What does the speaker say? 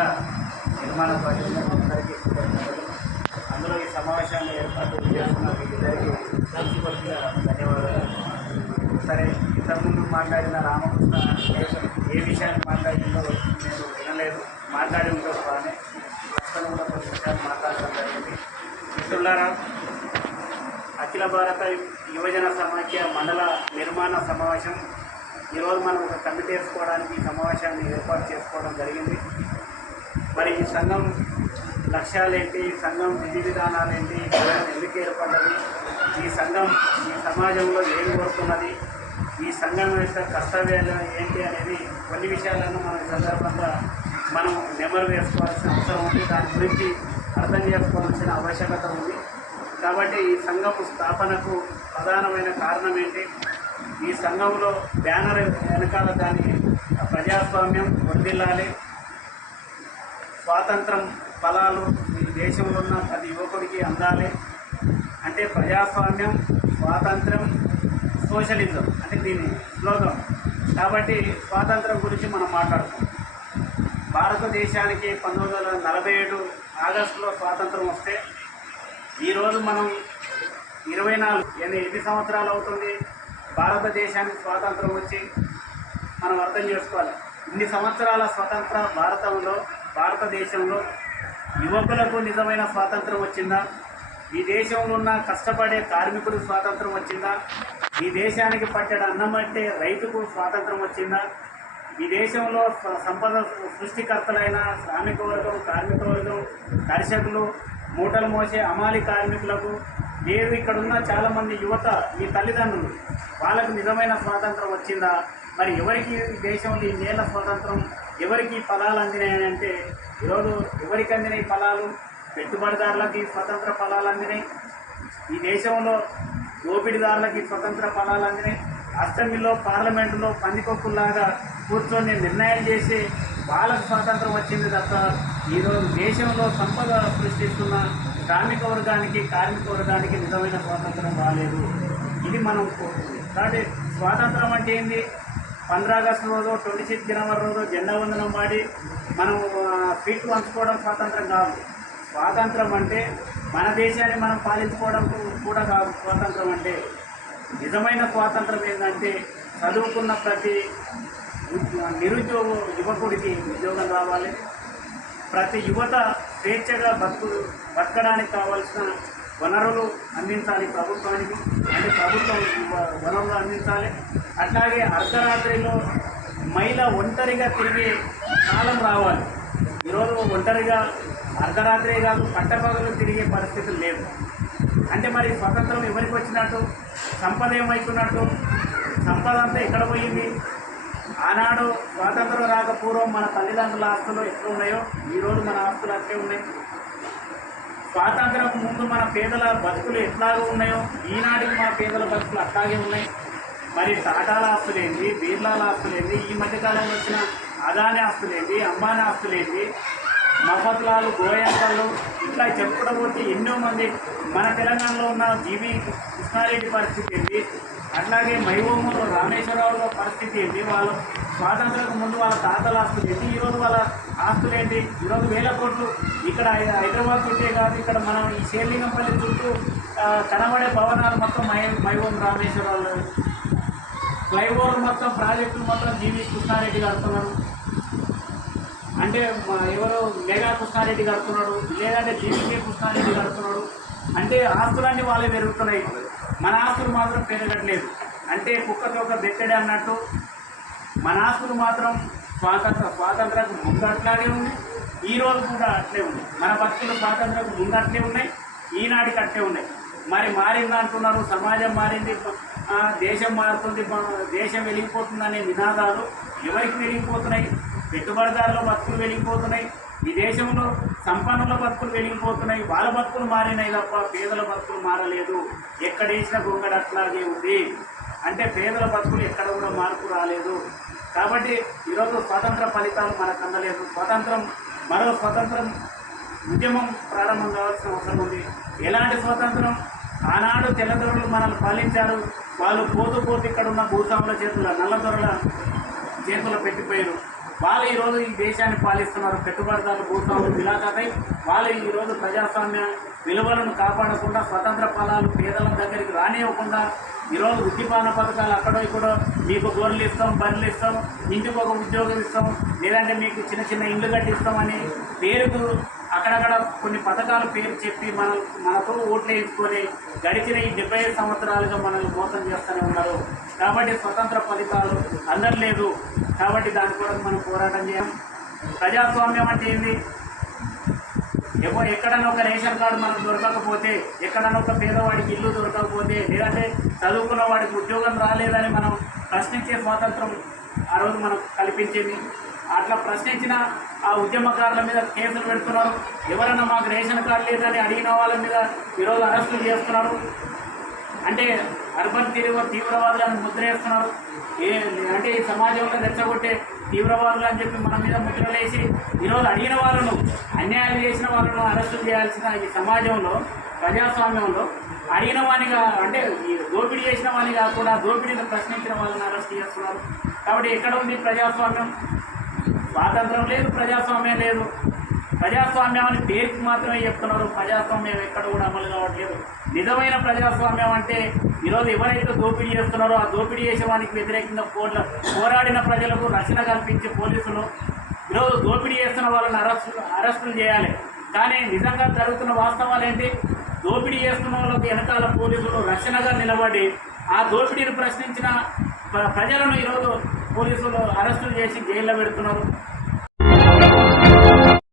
జిల్లా నిర్మాణ అందరికీ అందులో ఈ సమావేశాన్ని ఏర్పాటు చేస్తున్న వీళ్ళందరికీ ధన్యవాదాలు. సరే ఇంతకుముందు మాట్లాడిన రామకృష్ణ ఏ విషయాన్ని మాట్లాడిందో నేను వినలేదు. మాట్లాడి ఉంటే బాగానే ప్రస్తుతం కూడా కొన్ని విషయాలు మాట్లాడడం జరిగింది. మిత్రులారా అఖిల భారత యువజన సమాఖ్య మండల నిర్మాణ సమావేశం. ఈరోజు మనం ఒక కమిటీ వేసుకోవడానికి సమావేశాన్ని ఏర్పాటు చేసుకోవడం జరిగింది. మరి ఈ సంఘం లక్ష్యాలేంటి? ఈ సంఘం విధి విధానాలు ఏంటి ఎందుకు ఏర్పడ్డది? ఈ సంఘం ఈ సమాజంలో ఏం కోరుతున్నది? ఈ సంఘం యొక్క కర్తవ్యాలు ఏంటి అనేది కొన్ని విషయాలను మనం ఈ సందర్భంగా మనం నెమరు వేసుకోవాల్సిన అవసరం ఉంది. దాని గురించి అర్థం చేసుకోవాల్సిన ఆవశ్యకత ఉంది. కాబట్టి ఈ సంఘపు స్థాపనకు ప్రధానమైన కారణం ఏంటి? ఈ సంఘంలో బ్యానర్ వెనకాల దాని ప్రజాస్వామ్యం వర్దిల్లాలి స్వాతంత్రం ఫలాలు ఈ దేశంలో ఉన్న ప్రతి యువకుడికి అందాలి. అంటే ప్రజాస్వామ్యం స్వాతంత్రం సోషలిజం అంటే దీని స్లోగం కాబట్టి స్వాతంత్రం గురించి మనం మాట్లాడుతాం భారతదేశానికి పంతొమ్మిది వందల నలభై ఏడు ఆగస్టులో స్వాతంత్రం వస్తే ఈరోజు మనం ఇరవై నాలుగు ఎన్ని ఎన్ని సంవత్సరాలు అవుతుంది? భారతదేశానికి స్వాతంత్రం వచ్చి మనం అర్థం చేసుకోవాలి. ఇన్ని సంవత్సరాల స్వతంత్ర భారతంలో భారతదేశంలో యువకులకు నిజమైన స్వాతంత్రం వచ్చిందా? ఈ దేశంలో ఉన్న కష్టపడే కార్మికుడికి స్వాతంత్రం వచ్చిందా? ఈ దేశానికి పట్టెడు అన్నం అంటే రైతుకు స్వాతంత్రం వచ్చిందా? ఈ దేశంలో సంపద సృష్టికర్తలైన శ్రామిక వర్గం కార్మిక వర్గం దర్శకులు మూటలు మోసే అమాలి కార్మికులకు లేదు ఇక్కడ ఉన్న చాలామంది యువత ఈ తల్లిదండ్రులు వాళ్ళకు నిజమైన స్వాతంత్రం వచ్చిందా? మరి ఎవరికి దేశంలో ఈ నేల స్వాతంత్రం ఎవరికి ఫలాలు అందినాయని అంటే ఈరోజు ఎవరికి అందినాయి ఫలాలు? పెట్టుబడిదారులకి స్వతంత్ర ఫలాలు అందినాయి. ఈ దేశంలో దోపిడీదారులకి స్వతంత్ర ఫలాలు అందినాయి. అసెంబ్లీలో పార్లమెంటులో పందికొక్కుల్లాగా కూర్చొని నిర్ణయాలు చేసి వాళ్ళకు స్వాతంత్రం వచ్చింది తప్ప ఈరోజు దేశంలో సంపద సృష్టిస్తున్న శ్రామిక వర్గానికి కార్మిక వర్గానికి నిజమైన స్వాతంత్రం రాలేదు. ఇది మనం కోరుకుంది కాబట్టి స్వాతంత్రం అంటే ఏంది? పంద్ర ఆగస్టు రోజు ట్వంటీ సిక్స్ జనవరి రోజు జెండా వందనం పాడి మనం ఫీట్ పంచుకోవడం స్వాతంత్రం కాదు. స్వాతంత్రం అంటే మన దేశాన్ని మనం పాలించుకోవడం కూడా కాదు స్వాతంత్రం అంటే. నిజమైన స్వాతంత్రం ఏంటంటే చదువుకున్న ప్రతి నిరుద్యోగ యువకుడికి ఉద్యోగం రావాలి ప్రతి యువత స్వేచ్ఛగా బతుకు బతకడానికి కావాల్సిన వనరులు అందించాలి ప్రభుత్వానికి అంటే ప్రభుత్వం వ- వనరులు అందించాలి. అట్లాగే అర్ధరాత్రిలో మహిళ ఒంటరిగా తిరిగే కాలం రావాలి. ఈరోజు ఒంటరిగా అర్ధరాత్రి కాదు పట్టపగలు తిరిగే పరిస్థితులు లేదు అంటే మరి స్వతంత్రం ఎవరికి వచ్చినట్టు? సంపద ఏమైకున్నట్టు సంపద అంతా ఎక్కడ పోయింది? ఆనాడు స్వాతంత్రం రాక పూర్వం మన తల్లిదండ్రుల ఆస్తులు ఎక్కడ ఉన్నాయో ఈరోజు మన ఆస్తులు అట్లే ఉన్నాయి. స్వాతంత్రం ముందు మన పేదల బతుకులు ఎట్లాగో ఉన్నాయో ఈనాటికి మన పేదల బతుకులు అట్లాగే ఉన్నాయి. మరి టాటాల ఆస్తులేంది బీర్లాల ఆస్తులేంది ఈ మధ్యకాలంలో వచ్చిన అదాని ఆస్తులేంది అంబానీ ఆస్తులేంది మఫత్లాలు గోయంతలు ఇట్లా చెప్పుకుంటూ పోతే ఎన్నో మంది మన తెలంగాణలో ఉన్న జీవి కృష్ణారెడ్డి పరిస్థితి ఏంటి? అట్లాగే మైవోములో రామేశ్వరరావు పరిస్థితి ఏంటి? వాళ్ళు స్వాతంత్రం ముందు వాళ్ళ తాతల ఆస్తులు ఏంటి? ఈరోజు వాళ్ళ ఆస్తులు ఏంటి? ఈరోజు వేల కోట్లు ఇక్కడ హైదరాబాద్ చుట్టే కాదు ఇక్కడ మనం ఈ శేర్లింగంపల్లి చుట్టూ కనబడే భవనాలు మొత్తం మై మైవోం రామేశ్వరరావు ఫ్లైఓవర్ మొత్తం ప్రాజెక్టులు మొత్తం జీవి కృష్ణారెడ్డి కడుతున్నారు. అంటే ఎవరు ఎవరో మెగా కృష్ణారెడ్డి కడుతున్నాడు లేదంటే జీవికే కృష్ణారెడ్డి కడుతున్నాడు. అంటే ఆస్తులన్నీ వాళ్ళే పెరుగుతున్నాయి. మన ఆస్తులు మాత్రం పెరగట్లేదు. అంటే కుక్కతో ఒక బెత్తడి అన్నట్టు మన ఆస్తులు మాత్రం స్వాతంత్ర స్వాతంత్రకు ముందు అట్లాగే ఉంది ఈ రోజు కూడా అట్లే ఉంది. మన భక్తులు స్వాతంత్రకు ముందు అట్లే ఉన్నాయి. ఈనాటికి అట్లే ఉన్నాయి. మరి మారింది అంటున్నారు. సమాజం మారింది. దేశం మారుతుంది. దేశం వెలిగిపోతుంది అనే నినాదాలు ఎవరికి వెలిగిపోతున్నాయి? పెట్టుబడిదారులు భక్తులు వెలిగిపోతున్నాయి. ఈ దేశంలో సంపన్నుల బతుకులు వెలిగిపోతున్నాయి. వాళ్ళ బతుకులు మారినాయి తప్ప పేదల బతుకులు మారలేదు. ఎక్కడ వేసిన గొంగడ అట్లాగే ఉంది. అంటే పేదల బతుకులు ఎక్కడ కూడా మార్పు రాలేదు. కాబట్టి ఈరోజు స్వాతంత్ర ఫలితాలు మనకు అందలేదు. స్వాతంత్రం మరో స్వతంత్రం ఉద్యమం ప్రారంభం కావాల్సిన అవసరం ఉంది. ఎలాంటి స్వాతంత్రం? ఆనాడు తెల్లదొరలు మనల్ని పాలించారు. వాళ్ళు పోతూ పోతూ ఇక్కడ ఉన్న భూస్వాముల చేతుల నల్లదొరల చేతుల పెట్టిపోయారు. వాళ్ళు ఈరోజు ఈ దేశాన్ని పాలిస్తున్నారు. పెట్టుబడిదారులు భూస్వాములు విలాకపై వాళ్ళు ఈరోజు ప్రజాస్వామ్య విలువలను కాపాడకుండా స్వతంత్ర ఫలాలు పేదల దగ్గరికి రానివ్వకుండా ఈరోజు ఉద్యపాన పథకాలు అక్కడో ఇక్కడో మీకు గొర్రెలు ఇస్తాం బండ్లు ఇస్తాం ఇంటికి ఒక ఉద్యోగం ఇస్తాం లేదంటే మీకు చిన్న చిన్న ఇండ్లు కట్టిస్తామని పేరుకు అక్కడక్కడ కొన్ని పథకాల పేరు చెప్పి మన మనతో ఓట్లు వేసుకొని గడిచిన ఈ డెబ్బై ఐదు సంవత్సరాలుగా మనల్ని మోసం చేస్తూనే ఉన్నారు. కాబట్టి స్వతంత్ర ఫలితాలు అందట్లేదు. కాబట్టి దాని కొరకు మనం పోరాటం చేయం. ప్రజాస్వామ్యం అంటే ఏంది? ఏమో ఎక్కడన్నా ఒక రేషన్ కార్డు మనకు దొరకకపోతే ఎక్కడన్నా ఒక పేదవాడికి ఇల్లు దొరకకపోతే లేదంటే చదువుకున్న వాడికి ఉద్యోగం రాలేదని మనం ప్రశ్నించే స్వాతంత్రం ఆ రోజు మనకు కల్పించింది. అట్లా ప్రశ్నించిన ఆ ఉద్యమకారుల మీద కేసులు పెడుతున్నారు. ఎవరైనా మాకు రేషన్ కార్డు లేదని అడిగిన వాళ్ళ మీద ఈరోజు అరెస్టులు చేస్తున్నారు. అంటే అర్బన్ తీవ్ర తీవ్రవాదులను ముద్రేస్తున్నారు. ఏ అంటే ఈ సమాజంలో రెచ్చగొట్టే తీవ్రవాదులు అని చెప్పి మన మీద ముద్రలేసి ఈరోజు అడిగిన వాళ్ళను అన్యాయం చేసిన వాళ్ళను అరెస్టు చేయాల్సిన ఈ సమాజంలో ప్రజాస్వామ్యంలో అడిగిన వానిగా అంటే ఈ దోపిడీ చేసిన వాని కాకుండా దోపిడీని ప్రశ్నించిన వాళ్ళని అరెస్ట్ చేస్తున్నారు. కాబట్టి ఎక్కడ ఉంది ప్రజాస్వామ్యం? స్వాతంత్రం లేదు ప్రజాస్వామ్యం లేదు. ప్రజాస్వామ్యం అని పేరుకి మాత్రమే చెప్తున్నారు. ప్రజాస్వామ్యం ఎక్కడ కూడా అమలు కావట్లేదు. నిజమైన ప్రజాస్వామ్యం అంటే ఈరోజు ఎవరైతే దోపిడీ చేస్తున్నారో ఆ దోపిడీ చేసే వానికి వ్యతిరేకంగా పోట్ల పోరాడిన ప్రజలకు రక్షణ కల్పించే పోలీసులు ఈరోజు దోపిడీ చేస్తున్న వాళ్ళని అరెస్టు అరెస్టులు చేయాలి. కానీ నిజంగా జరుగుతున్న వాస్తవాలు ఏంటి? దోపిడీ చేస్తున్న వాళ్ళకి వెనకాల పోలీసులు రక్షణగా నిలబడి ఆ దోపిడీని ప్రశ్నించిన ప్రజలను ఈరోజు పోలీసులు అరెస్టులు చేసి జైల్లో పెడుతున్నారు.